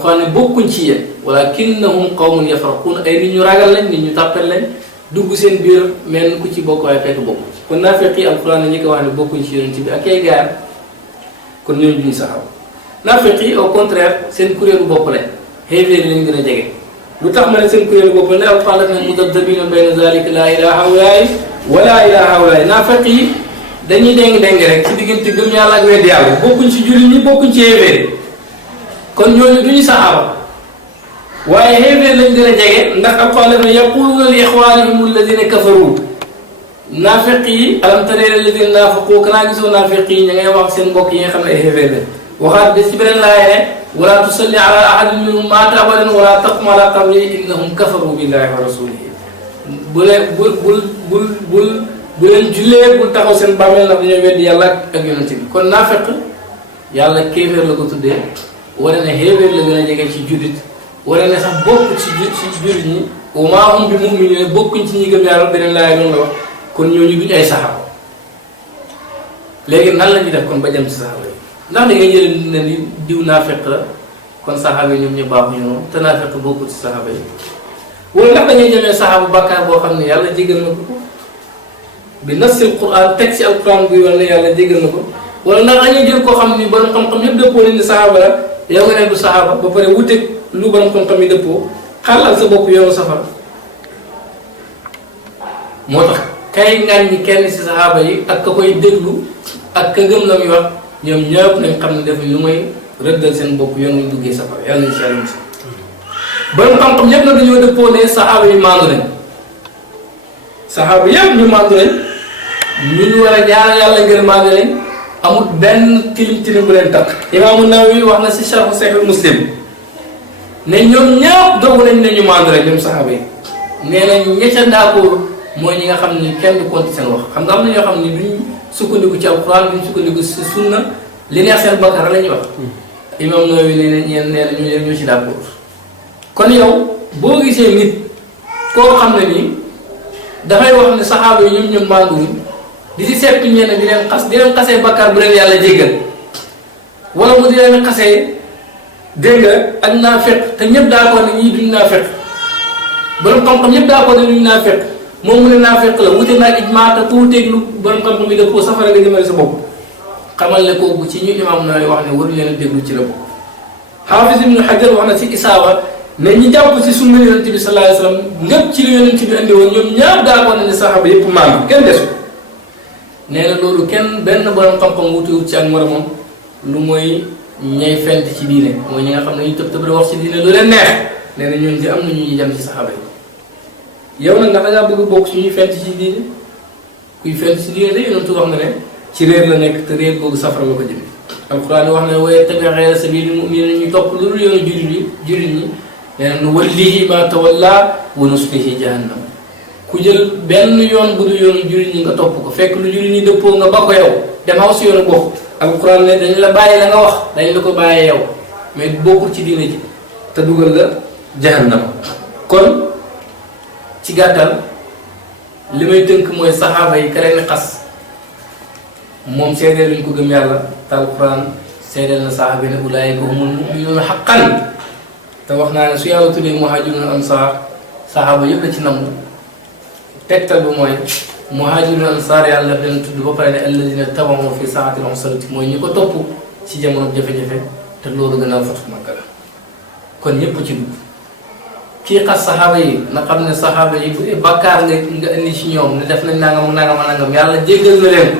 alquran ne bokkuñ ci yéen walakinnahum qawmun yafraquun ay nit ñu ragal lañ nit ñu tàppel lañ dugg seen biir mel ku ci bokk waaye fekk bokku ci kon naafeq yi alquran ne ñi ko wax ne bokkuñ ci yonent bi ak ay gaar kon ñooñu duñu saxaaba naafeq yi au contraire seen kuréelu bopp lañ xéeféer lañ gën a jege lu tax ma ne seen kuréelu bopp lañ alquran daf ne mudabdabina bayna zalika laa ilaa hawlaay wala ilaa hawlaay naafeq yi dañuy déng-déng rek ci diggante gëm yàlla ak weddi yàlla bokkuñ ci jullit ñi bokkuñ ci xéeféer kon ñooñu duñu saxaaba waaye xéeféer lañ gën a jege ndax alquran daf ne yaquluuna li ixwaanihim alladina kafaru naafeq yi alam tara ila alladina naafaqu kanaa gisoo naafeq yi ña ngay wax seen mbokk yi nga xam ne ay xéeféer lañ waxaat bés ci beneen laaya ne wala tusalli ala ahadin minhum maata abadan wala taqum ala qabrihi innahum kafaru billahi wa rasulihi bu leen jullee bul taxaw seen bàmmeel ndax dañoo weddi yàlla ak yonent bi kon naafeq yàlla kéeféer la ko tuddee wane ne xéeféer la gën a jege ci jullit wane ne sax bokk ci jullit ñi wa maa hum bi mu'miniin bokkuñ ci ñi gëm yàlla beneen laaya noonu la wax kon ñooñu duñ ay saxaaba léegi nan la ñuy def kon ba jëm ci saxaaba yi ndax da ngay jëlee ne ni diw naafeq la kon saxaaba yi ñoom ñu baaxuñu noonu te naafeq bokkul ci saxaaba yi wala ndax dañuy jëmee saxaaba bàkkaar boo xam ne yàlla jégal na ko bi nasil quran teg ci alquran buy wane ne yàlla jégal na ko wala ndax dañuy jël koo xam ni borom xam-xam yëpp dëppoo nañ ne saxaaba la yow nga ne du saxaaba ba pare wuteeg lu borom xam-xam yi dëppoo xalal sa bopp yoonu safara moo tax kay ŋàññi kenn ci saxaaba yi ak ka koy déglu ak ka gëm la muy wax ñoom ñëpp nañ xam ne defuñ lu may rëddal seen bopp yoon wuñ duggee safara yàlla nañ ci yàlla musal borom xam-xam ñëpp nag dañoo dëppoo ne saxaaba yi maandu nañ saxaaba yëpp ñu maandu nañ ñu war a jaar yàlla ngir maandu nañ amul benn tilim tilim bu leen takk Imaamu Nawawi wax na ci Sharh Sahih Muslim ne ñoom ñëpp dogu nañ ne ñu maandu nañ ñoom saxaaba yi nee nañ ña ca d'accord mooy ñi nga xam ni kenn du compte seen wax xam nga am na ñoo xam ni duñ sukkandiku ci alquran duñ sukkandiku ci sunna li neex seen bakkan la ñuy wax Imaam Nawawi nee na ñoo ci d'accord kon yow boo gisee nit koo xam ne nii dafay wax ne saxaaba yi ñoom maanduwuñ di ci seppi ñenn di leen xasee bakkaar bu leen yàlla jéggal wala mu di leen xasee dégg nga ak naafeq te ñëpp d'accord ne ñii duñ naafeq borom xam-xam ñëpp d'accord ne duñ naafeq moom mu ne naafeq la wute naa ijmaa te ku wuteeg lu borom xam-xam yi dëppoo safara nga jëmale sa bopp xamal ne kooku ci ñu Imaam Nawawi wax ne waruñu leen a déglu ci la bopp. Hafiz Ibn Hajar wax na ci Isaaba ne ñi jàpp ci sunna yonent bi sallallahu alayhi wasallam ngëpp ci li yonent bi andi woon ñoom ñaar d'accord ne saxaaba yëpp maam kenn desu nee na loolu kenn benn borom xam-xam wutiwut ci ak moromam lu mooy ñay fent ci diine mooy ñi nga xam ne ñu tëb tëb rek wax ci diine lu leen neex nee na ñooñu di am na ñuy jam ci saxaaba yi yow nag ndax da ngaa bëgg bokk ci ñuy fent ci diine kuy fent ci diine de yonent wax na ne ci réer la nekk te réer googu safara la ko jëm alquran wax ne wa yattabi' ghayra sabilil mu'minin ñu topp lu dul yoonu jullit ñi nee na nu wallihi ma tawalla wa nuslihi jahannam ku jël benn yoon bu dul yoonu jullit ñi nga topp ko fekk lu jullit ñi dëppoo nga ba ko yow dem aw si yoonu bopp alquran ne dañ la bàyyi la nga wax dañ la ko bàyyee yow mais bokkul ci diine ji te dugal la jahannam kon ci gàttal li may tënk mooy saxaaba yi ka leen xas moom seedeel luñ ko gëm yàlla te alquran seedeel na saxaaba yi ne ulaa'ika humul mu'minuuna haqqan te wax naa ne su yàlla tuddee muhaajiruun ansaar saxaaba yëpp la ci namm tegtal bi mooy muhaajiruun ansaar yàlla daf leen tudd ba pare ne allazina taba'u fi sa'atil usrati mooy ñi ko topp ci jamono jafe-jafe te loolu gën a fatu Makka la kon ñëpp ci dugg kii xas saxaaba yi na xam ne saxaaba yi bu dee bakkaar nga indi ci ñoom ne def nañ nangam yàlla jéggal na leen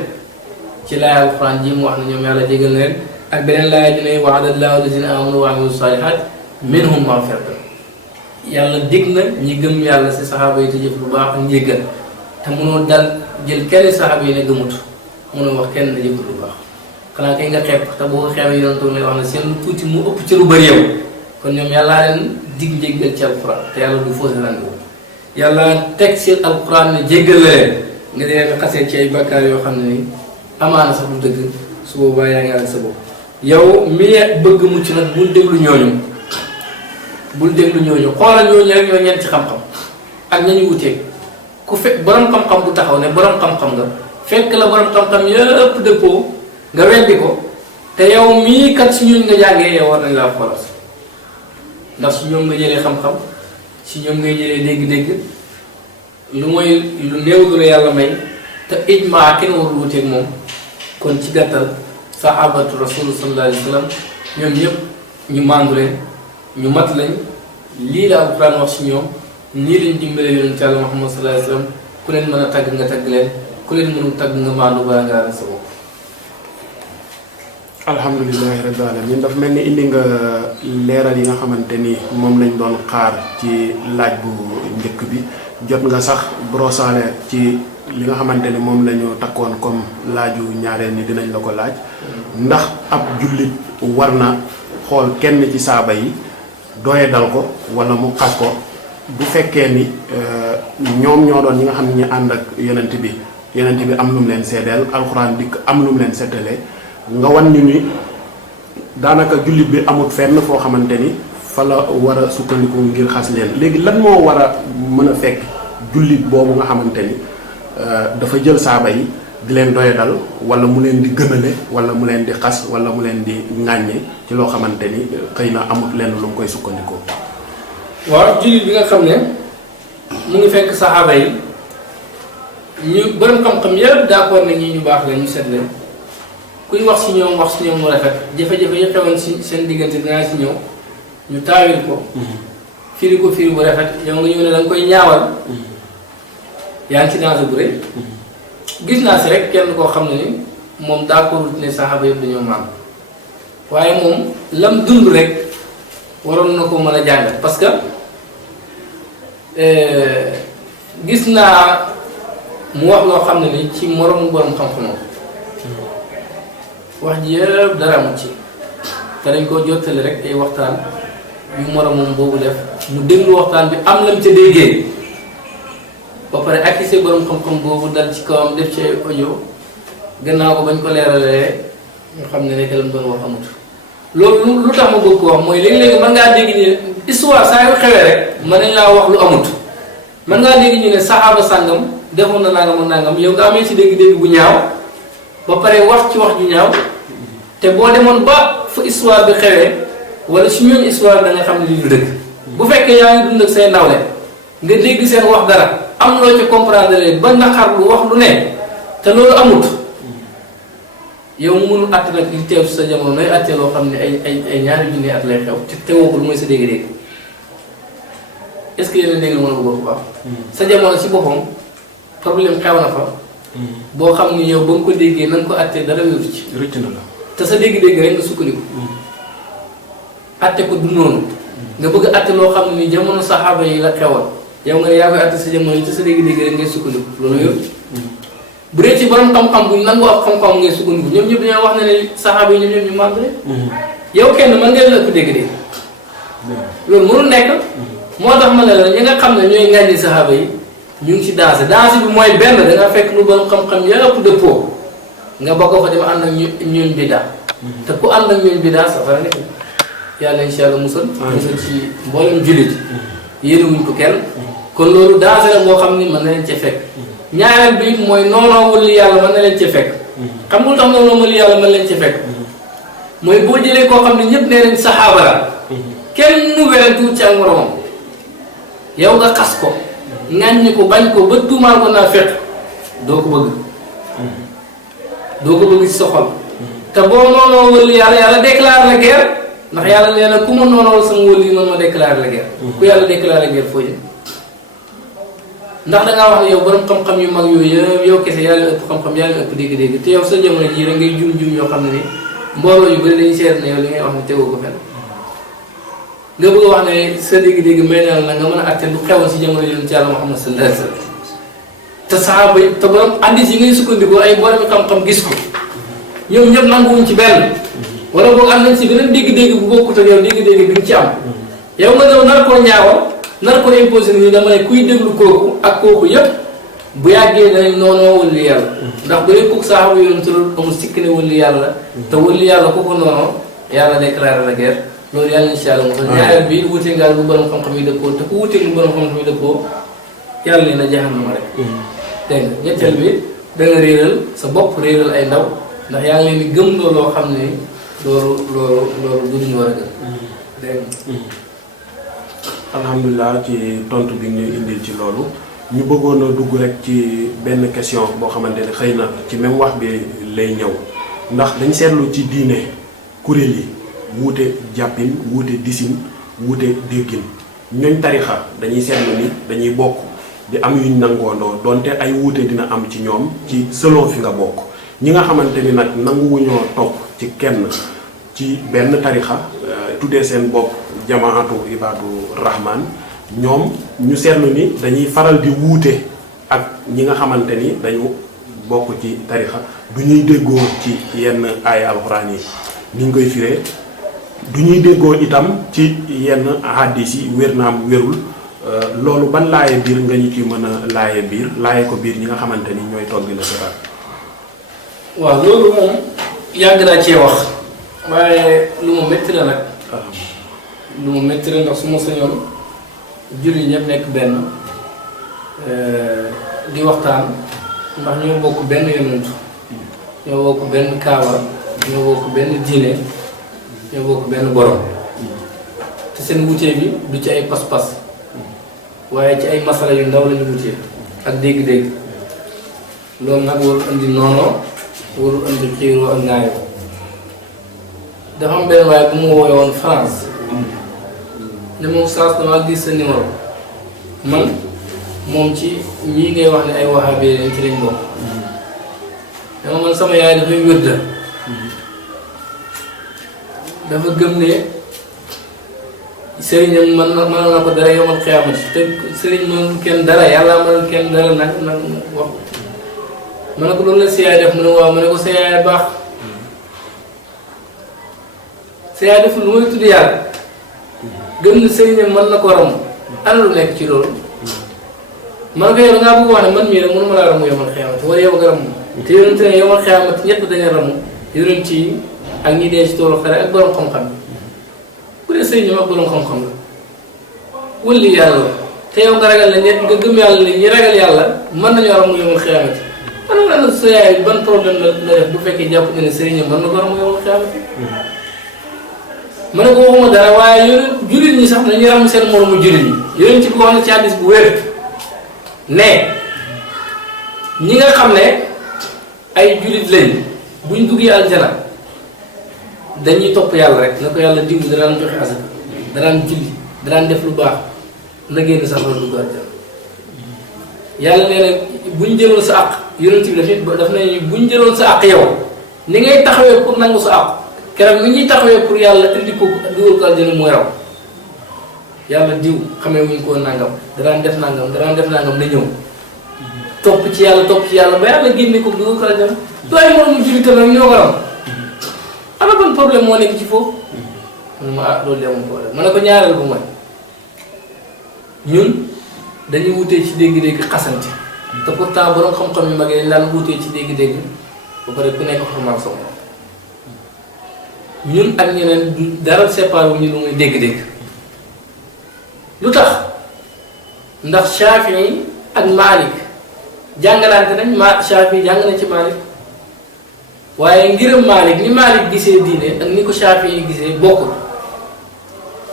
ci laaya alquran ji mu wax ne ñoom yàlla jéggal na leen ak beneen laaya ji ne wa'adallahu allazina amanu wa amilu salihat minhum maghfiratan yàlla dig na ñi gëm yàlla si saxaaba yi te jëf lu baax njéggal te mënoo dal jël kenn saxaaba yi ne gëmut mënoo wax kenn na jëfut lu baax xanaa kay nga xeeb te boo ko xeebee yoon toog lay wax ne seen lu tuuti mu ëpp ci lu bëri yow kon ñoom yàllaa leen dig njéggal ci alquran te yàlla du fausse rendez-vous yàlla teg si alquran ne jéggal la leen nga dee leen xasee ci ay bakkaar yoo xam ne ni amaana sax du dëgg su boobaa yaa ngi àgg sa bopp yow mi bëgg mucc nag bul déglu ñooñu xoolal ñooñu rek ñoo ñeent ci xam-xam ak nañu wuteeg ku fekk borom xam-xam bu taxaw ne borom xam-xam nga fekk la borom xam-xam yëpp dëppoo nga weddi ko te yow mii kat si ñooñu nga jàngee yow war nañ laa xoolal ndax si ñoom nga jëlee xam-xam si ñoom ngay jëlee dégg-dégg lu mooy lu néew lu la yàlla may te ijmaa kenn warul wuteeg moom. kon ci gàttal sahabatu rasul sallallahu alayhi wa sallam ñoom ñëpp ñu màndu leen ñu mat lañ lii la alquran wax si ñoom nii lañ dimbale yonent Yàlla Muhammad sallallahu alayhi wa sallam ku leen mën a tagg nga tagg leen ku leen mënul tagg nga maandu baa ngaa la sa bopp. alhamdulilahi rabbil alamin dafa mel ni indi nga leeral yi nga xamante ni moom lañ doon xaar ci laaj bu njëkk bi jot nga sax brossale ci li nga xamante ni moom la ñu takkoon comme laaju ñaareel ni dinañ la ko laaj ndax ab jullit war na xool kenn ci saaba yi doye dal ko wala mu xas ko bu fekkee ni ñoom ñoo doon ñi nga xam ne ñu ànd ak yonent bi am lu mu leen seedeel alxuraan dikk am lu mu leen settalee nga wan ñu ni daanaka jullit bi amul fenn foo xamante ni fa la war a sukkandiku ngir xas leen léegi lan moo war a mën a fekk jullit boobu nga xamante ni dafa jël saaba yi di leen doye dal wala mu leen di gënale wala mu leen di xas wala mu leen di ŋàññe ci loo xamante ni xëy na amut lenn lu mu koy sukkandikoo. waaw jullit bi nga xam ne mu ngi fekk saxaaba yi ñu borom xam-xam yëpp d'accord na ñi ñu baax la ñu seet leen kuy wax si ñoom mu rafet jafe-jafe yi xewoon si seen diggante dinaa si ñëw ñu taawil ko firi ko firi bu rafet yow nga ñëw ne da nga koy ñaawal yaa ngi ci danger bu rëy gis naa si rek kenn koo xam ne ni moom d'accord ne saxaaba yëpp dañoo maam waaye moom lam dund rek waroon na ko mën a jàngat parce que gis naa mu wax loo xam ne ni ci moromu borom xam-xamam wax ji yëpp dara amut ci te dañ koo jottali rek ay waxtaan yu moromam boobu def mu déglu waxtaan bi am lam ca déggee ba pare accusé borom xam-xam boobu dal ci kawam def ci ay audio gannaaw ko bañ ko leeralee ñu xam ne nekk lam doon wax amut loolu lu tax ma bëgg ko wax mooy léegi-léegi mën ngaa dégg ñu ne histoire saa yu xewee rek mën nañ laa wax lu amut mën ngaa dégg ñu ne saxaaba sàngam defoon na nangam ak nangam yow nga amee ci dégg-dégg bu ñaaw ba pare wax ci wax ju ñaaw te boo demoon ba fu histoire bi xewee wala su ñooñu histoire da nga xam ne li du dëgg bu fekkee yaa ngi dund ak say nawle nga dégg seen wax dara am loo ci comprendre ba naqar lu wax lu ne te loolu amut yow mu mënul àtt nag li teew sa jamono nooy àttee loo xam ne ay ñaari junni at lay xew te teewoo ko lu mooy sa dégg-dégg est-ce que yéen a dégg mën a bu baax sa jamono ci boppam problème xew na fa boo xam ni yow ba nga ko déggee na nga ko àttee dara wéru ci rëcc na la te sa dégg-dégg rek nga sukkandiku àtte ko du noonu nga bëgg a àtte loo xam ne ni jamono saxaaba yi la xewoon yow nga ne yaa koy àtte sa jamono yi te sa dégg-dégg rek ngay sukkandiku loolu yow bu dee ci borom xam-xam bu nangu ak xam-xam ngay sukkandiku ñoom ñëpp dañoo wax ne ne saxaaba yi ñoom ñëpp ñu màgg rek yow kenn mën ngeen la ëpp dégg-dégg loolu mënul nekk moo tax ma ne la ñi nga xam ne ñooy ngàññi saxaaba yi ñu ngi ci dansé bi mooy benn da nga fekk lu borom xam-xam yëpp dëppoo nga bokk fa dem ànd ak ñooñ bidaa te ku ànd ak ñooñ bidaa safara nekk yàlla incha allah musal ci mboolem jullit yéenewuñ ko kenn kon loolu dansé la boo xam ni mën na leen ci fekk ñaareel bi mooy noonoo wëlli yàlla mën na leen ci fekk xam nga lu tax noonoo wëlli yàlla mën leen ci fekk mooy boo jëlee koo xam ne ñëpp nee nañ saxaaba la kenn nu werentuut ci ak moromam yow nga xas ko ŋàññi ko bañ ko ba tuumaal ko naa fekk doo ko bëgg ci sa xol te boo noonoo wëlli yàlla déclaré la guerre ndax yàlla nee na ku ma noonool sama wëlli yi man ma déclaré la guerre ku yàlla déclaré guerre foo jëm ndax dangaa wax ne yow borom xam-xam yu mag yooyu yëpp yow kese yàlla ëpp xam-xam yàlla ëpp dégg-dégg te yow sa jamono jii rek ngay jum yoo xam ne ni mbooloo yu bëri dañu seet ne yow li ngay wax ne tegoo ko fenn nga bëgg a wax ne sa dégg-dégg may na la nga mën a atte lu xewoon si jamono yonent ci Yàlla Muhammad sallallahu alayhi wa sallam te saxaaba yi te borom hadiis yi ngay sukkandikoo ay borom xam-xam gis ko ñoom ñëpp nanguwuñ ci benn wala boog am nañ si beneen dégg-dégg bu bokkut ak yow dégg-dégg bi nga ci am yow nga ñëw nar koo ñaawal nar ko imposé ni dama ne kuy déglu kooku ak kooku yëpp bu yàggee danañ noonoo wëlli yàlla ndax bu dee kooku saxaaba yonent amul sikk ne wëlli yàlla te wëlli yàlla kooku noonu yàlla déclaré la guerre loolu yàlla incha allah mosal ñaareel bi wute ngaa lu borom xam-xam yi dëppoo te ku wuteeg lu borom xam-xam yi dëppoo yàlla nee na jahannama rek dégg nga ñetteel bi da nga réeral sa bopp réeral ay ndaw ndax yaa ngi leen di gëm looloo xam ne loolu du ñu war a gëm dégg nga alhamdulilah ci tontu bi ñu indil ci loolu ñu bëggoon a dugg rek ci benn question boo xamante ne xëy na ci même wax bi lay ñëw ndax dañ seetlu ci diine kuréel yi wuute jàppin wuute disin wuute déggin ñooñ tarixa dañuy seetlu ni dañuy bokk di am yuñ nangoondoo donte ay wuute dina am ci ñoom ci selon fi nga bokk ñi nga xamante ni nag nanguwuñoo topp ci kenn ci benn tarixa tuddee seen bopp jamaatu ibaadu rahman ñoom ñu seetlu ni dañuy faral di wuute ak ñi nga xamante ni dañu bokk ci tarixa du ñuy déggoo ci yenn ay alxuraan yi ni ñu koy firee du ñuy déggoo itam ci yenn hadis yi wér naam wérul loolu ban laaye biir nga ñu ci mën a laaye biir laaye ko biir ñi nga xamante ni ñooy toog di la seetaan. waaw loolu moom yàgg naa cee wax waaye lu ma métti la nag. lu ma métti la ndax su ma sañoon julli ñëpp nekk benn di waxtaan ndax ñoo bokk benn yonentu ñoo bokk benn kaaba ñoo bokk benn diine ñoo bokk benn borom te seen wutee bi du ci ay pas-pas waaye ci ay masala yu ndaw lañu wutee ak dégg-dégg loolu nag warul andi noonu warul andi xiiroo ak ngaayoo dafa am benn waaye bu mu woowee woon France ne moom France damaa gis sa numéro man moom ci ñii ngay wax ne ay wahabi leen ci lañ bokk dama man sama yaay dafay wérda dafa gëm ne sëriñam mënal na ko dara yomal xiyaamati te sëriñ mënul kenn dara yàlla mënul kenn dara nag wax ma ne ko loolu la sa yaay def mu ne waaw ma ne ko sa yaay baax sa yaay def lu may tudd yàlla gëm ne sëriñam mën na ko ram ana lu nekk ci loolu man ko yow dangaa bëgg wax ne man mii rek mënuma laa ramu yomal xiyaamati wala yow nga ramu te yonente ne yomal xiyaamati ñett dañu ramu yonent yi ak ñi dee ci toolu xare ak borom xam-xam bu dee sëriñam ak borom xam-xam la wëlli yàlla te yow nga ragal ne ñett nga gëm yàlla ne ñi ragal yàlla mën nañoo ramu yomal xiyaamati man la na sa yaay ban problème la def bu fekkee jàpp nga ne sëriñam mën na ko ramu yomal xiyaamati ma ne ko waxuma dara waaye yonent jullit ñi sax nañu ramu seen moromu jullit ñi yonent ci ko wax na ci hadiis bu wér ne ñi nga xam ne ay jullit lañ buñ duggee aljana dañuy topp yàlla rek na ko yàlla dimbali danaan joxe asaka danaan julli danaan def lu baax na génn sax la dugg aljana yàlla nee na buñ jëloon sa àq yonent bi daf ne buñ jëloon sa àq yow ni ngay taxawee pour nangu sa àq keroog ni ñuy taxawee pour yàlla indi ko dugal ko aljana mooy raw yàlla diw xamee wuñ ko nangam danaan def nangam na ñëw topp ci yàlla ba yàlla génne ko dugal ko aljana du ay moromu jullitam rek ñoo ko ram ana ban problème moo nekk ci foofu man ma loolu de amul problème ma ne ko ñaareel bu mooy ñun dañuy wutee ci dégg-dégg xasante te pourtant borom xam-xam yu mag yi dañ daan wutee ci dégg-dégg ba pare ku nekk xamal sa morom ñun ak ñeneen du dara séparé wu ñu lu muy dégg-dégg lu tax ndax Shaafi'i ak Maalik jàngalante nañ Shaafi'i jàng na ci Maalik waaye ngiram Maalik ni Maalik gisee diine ak ni ko Shaafi'i gisee bokkul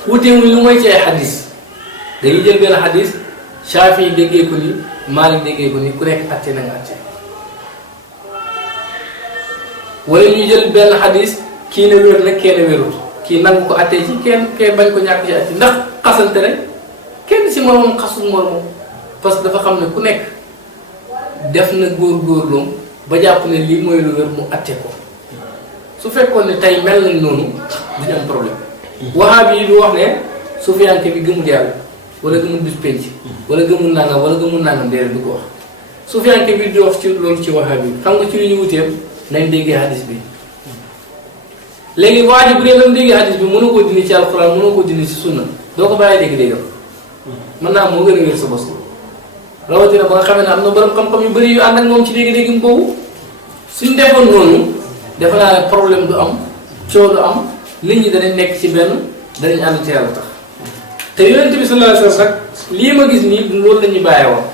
wutewuñ lu mooy ci ay xadis dañuy jël benn xadis Shaafi'i déggee ko ni Maalik déggee ko ni ku nekk atte na nga atte wala ñu jël benn xadis kii ne wér na kenn wérut kii nangu ko attee ci kenn bañ ko ñàkk ci atte ndax xasante rek kenn si moromam xasul moromam parce que dafa xam ne ku nekk def na góor-góorloom ba jàpp ne lii mooy lu wér mu atte ko su fekkoon ne tey mel nañ noonu duñu am problème wahaab yi du wax ne sufiyanke bi gëmul yàlla wala gëmul bis penc wala gëmul nangam déedéet du ko wax sufiyanke bi di wax ci loolu ci wahaab yi xam nga ci li ñu wuteem nañ déggee hadis bi léegi waa ji bu dee nam déggee hadis bi mënoo koo dindi ci alxuraan mënoo koo dindi ci sunna doo ko bàyyi dégg-déggam mën naa moo gën a wér sa bos rawatina ba nga xamee ne am na borom xam-xam yu bëri yu ànd ak moom ci dégg-déggam boobu suñ defoon noonu defe naa ne problème du am coow du am nit ñi danañ nekk ci benn danañ ànd ci yàlla tax te yonent bi sallallahu alayhi wasallam lii ma gis nii loolu la ñuy bàyyee woon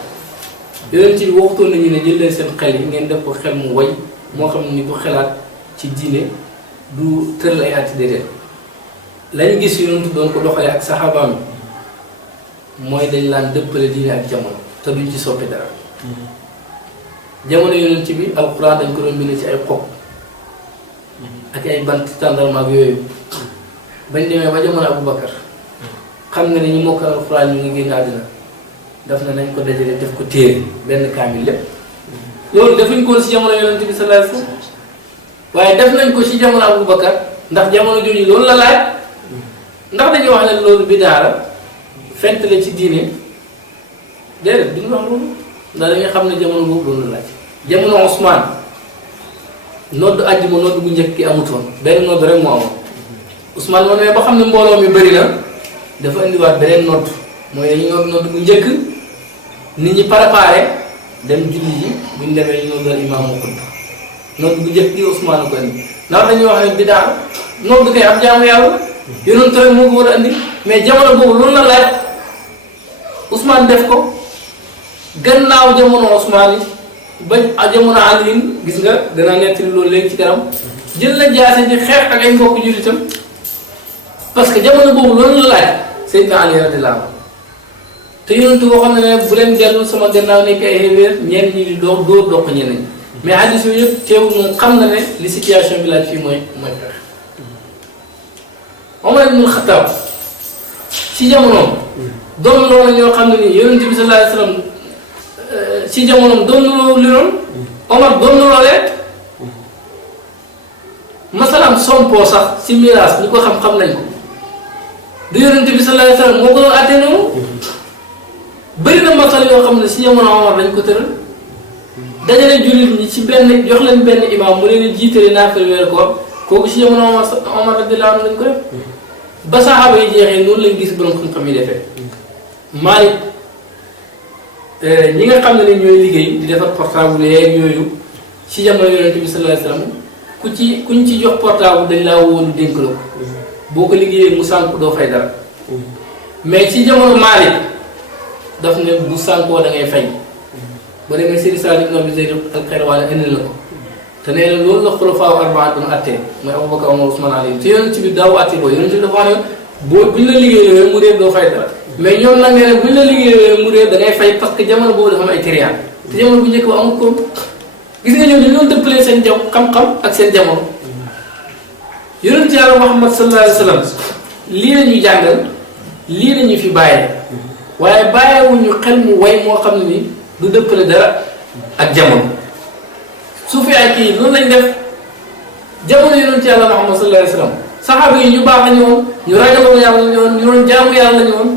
yonent bi waxtoon nañu ne jël leen seen xel yi ngeen def ko xel mu way moo xam ni du xelaat ci diine du tëral ay atti déedéet lañ gis yonent doon ko doxalee ak saxaabaam mooy dañ laan dëppale diine ak jamono te duñ ci soppi dara. jamono yonent bi alxuraan dañ ko doon bind ci ay xob ak ay bant tàndarma ak yooyu bañ demee ba jamono Aboubacar xam nga ne ñu mokkal alxuraan ñu ngi génn àddina daf na nañ ko dajale def ko téere benn kaamil lépp loolu defuñ ko ci jamono yonent bi sallallahu alayhi wasallam waaye def nañ ko ci jamono Aboubacar ndax jamono jooju loolu la laaj ndax dañuy wax ne loolu bidaa la fent la ci diine déedéet duñu wax loolu ndax dañuy xam ne jamono boobu loolu la laaj jamono Ousmane nodd àjjuma nodd bu njëkk ki amutoon benn nodd rek moo amoon Ousmane moo ne ba xam ne mbooloo mi bëri na dafa indiwaat beneen nodd mooy dañuy nodd bu njëkk nit ñi préparé dem julli ji buñ demee ñu noddal imaam mu xutba nodd bu njëkk gi Ousmane ko indi ndax dañuy wax ne bidaa nodd kay am jaamu yàlla yonent rek moo ko war a andi mais jamono boobu loolu la laaj Ousmane def ko gannaaw jamono Ousmane yi bañ jamono Aliin gis nga danaa nettali loolu léegi ci kanam jël la jaase di xeex ak ay mbokk jullitam parce que jamono boobu loolu la laaj Seydina Ali radiyallahu anhu te yonent waxoon na ne bu leen dellu sama gannaaw nekk ay xéwéer ñenn ñi di dóor doq ñeneen mais hadis yooyu yëpp teewul moom xam na ne li situation bi laaj fii mooy xeex. Omar ibn Khattab ci jamonoom doon loolu ñoo xam ne nii yonent bi sallallahu alayhi wasallam ci jamonoom doon loolu li noonu Omar doon loolee masalaam sompoo sax ci miraas ñu ko xam-xam nañ ko du yonent bi sallallahu alayhi wasallam moo ko doon àtte noonu bëri na masal yoo xam ne ci jamono Omar dañ ko tëral dajale jullit ñi ci benn jox leen benn imaam mu leen jiitale naafila weeru koor kooku ci jamono Omar radiyallahu anhu lañ ko def ba saxaaba yi jeexee noonu lañ gis borom xam-xam yi defee Maalik ñi nga xam ne ñooy liggéey di defar portable yeeg yooyu ci jamono yonent bi sallallahu alayhi wasallam kuñ ci jox portable dañ laa wóolu dénk la ko boo ko liggéeyee mu sànku doo fay dara mais ci jamono Maalik daf ne bu sànkoo da ngay fay ba demee Seydi Saad ibn Abi Zayd al-Qayrawaan indi la ko te nee na loolu la xulafaa arbaa doon attee mooy Abubakar Umar Usmaan Ali te yonent bi daaw attee boobu yonent bi dafa wax ne boo buñ la liggéeyee mu réer doo fay dara mais ñoom nag nee na buñ la liggéeyee mu réer da ngay fay parce que jamono boobu dafa am ay triant te jamono bu njëkk ba amul ko gis nga ñoom dañu doon dëppalee seen xam-xam ak seen jamono yonent Yàlla Muhammad sallallahu alayhi wa sallam lii la ñuy jàngal lii la ñu fi bàyyee waaye bàyyiwuñu xel mu way moo xam ne ni du dëppale dara ak jamono su fi ay kii loolu lañ def jamono yonent Yàlla Muhammad sallallahu alayhi wa sallam saxaaba yi ñu baax la ñu woon ñu ragaloo yàlla la ñu woon ñu doon jaamu yàlla la ñu woon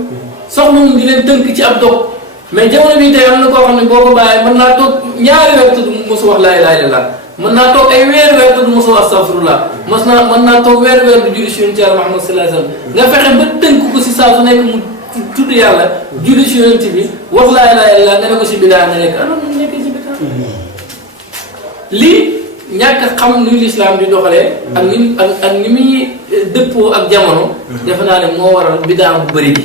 soxla di leen tënk ci ab dog mais jamono bii tey am na koo xam ne boo ko bàyyee mën naa toog ñaari weer te du mosu wax laa ilaaha illallaah mën naa toog ay weer te du mosu wax astaghfirullah mën naa toog weer du julli si yonent Yàlla Muhammad sallallahu alayhi wa sallam nga fexe ba tënk ko si saa su nekk mu tudd yàlla julli si yonent bi wax laa ilaaha illallaah nga ne ko si bidaa nga nekk anam ñu nekk si bidaa lii ñàkk xam ni lislaam di doxalee ak ni muy dëppoo ak jamono defe naa ne moo waral bidaa bu bëri bi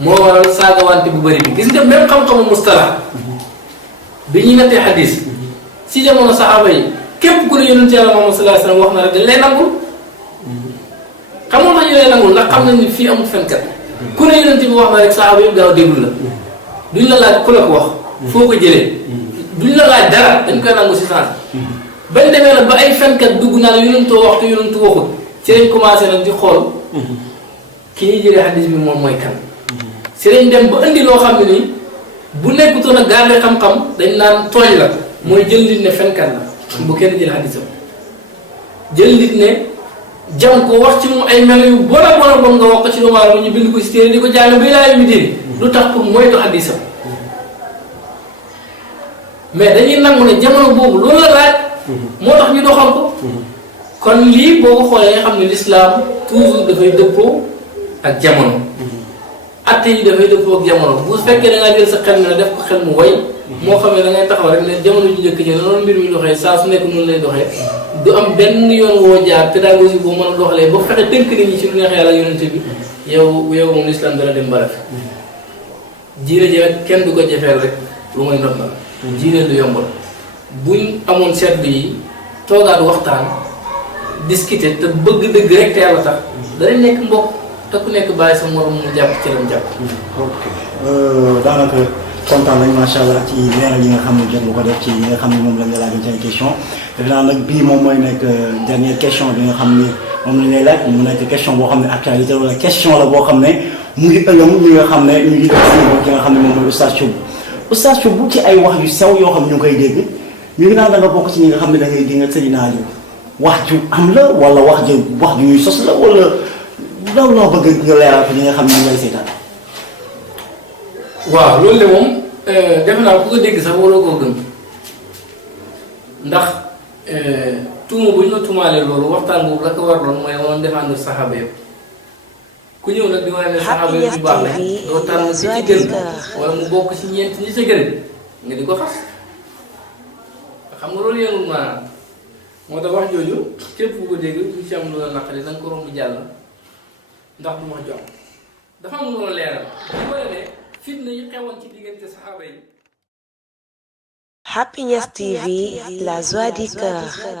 moo waral saagawante bu bëri bi gis nga même xam-xamu mustala bi ñuy nattee xadis si jamono saxaaba yi képp ku ne yonent Yàlla Muhammad sallallahu alayhi wasallam wax na rek dañ lay nangul xamoon nañu lay nangul ndax xam nañ ni fii amul fenkat ku ne yonent bi wax na rek saxaaba yëpp gaaw déglu la duñ la laaj ku la ko wax foo ko jëlee duñ la laaj dara dañ koy nangu si sens bañ demee nag ba ay fenkat dugg naa ne yonentoo wax te yonentu waxul ci lañ commencé nag di xool ki ñuy jëlee xadis bi moom mooy kan si lañ dem ba indi loo xam ne nii bu nekkutoon a garde xam-xam dañ naan tooñ la mooy jël nit ne fenkat la bu kenn jël xadisam jël nit ne jam ko wax ci moom ay melo yu bon nga wax ko ci doomu aadama ñu bind ko si téere di ko jàng ba laa yu diin lu tax pour moytu xadisam mais dañuy nangu ne jamono boobu loolu la laaj moo tax ñu doxal ko kon lii boo ko xoolee nga xam ne l'islam toujours dafay dëppoo ak jamono atte yi dafay dëppoo ak jamono bu fekkee da ngaa jël sa xel ne def ko xel mu way moo xam ne da ngay taxaw rek ne jamono ju njëkk ji noonu mbir mi doxee saa su nekk noonu lay doxee du am benn yoon woo jaar pédagogie boo mën a doxalee ba fexe tënk nit ñi ci lu neex yàlla yonente bi yow moom l'islam dana dem baraf jiire ji nag kenn du ko jafeel rek lu mooy not na jiire du yombal buñ amoon seetlu yi toogaat waxtaan discuter te bëgg dëgg rek te yàlla tax danañ nekk mbokk te ku nekk bàyyi sa morom mu jàpp ci lam jàpp. ok daanaka kontaan nañ macha allah ci leeral yi nga xam ne jot nga ko def ci yi nga xam ne moom lañ la laajoon ci ay question defe naa nag bii moom mooy nekk dernière question bi nga xam ni moom lañ lay laaj mu nekk question boo xam ne actualité wala question la boo xam ne mu ngi ëllëm ñi nga xam ne ñu ngi def si ki nga xam ne moom mooy Oustaz Thioub ci ay wax yu sew yoo xam ne ñu ngi koy dégg ñu ngi naan da nga bokk ci ñi nga xam ne da ngay di nga Seydina Aliou wax ju am la wala wax ju ñuy sos la wala loolu loo bëgg nga leeral ko ñi nga xam ne ñu ngi lay seetaan. waaw loolu de moom defe naa ku ko dégg sax waroo koo gëm ndax tuuma bu ñu ma tuumaalee loolu waxtaan boobu la ko waraloon mooy woon défendre saxaaba yëpp ku ñëw nag di wane ne saxaaba yëpp yu baax la doo tànn ci ci gën wala mu bokk ci ñeent ñi ca gën nga di ko xas xam nga loolu yëngu maanaam moo tax wax jooju képp ku ko dégg ku ci am lu la naqari da nga ko romb jàll ndax du wax jox dafa am lu la leeral bu ko ne fitna yi xewoon ci diggante saxaaba yi. Happiness TV, la joie du cœur.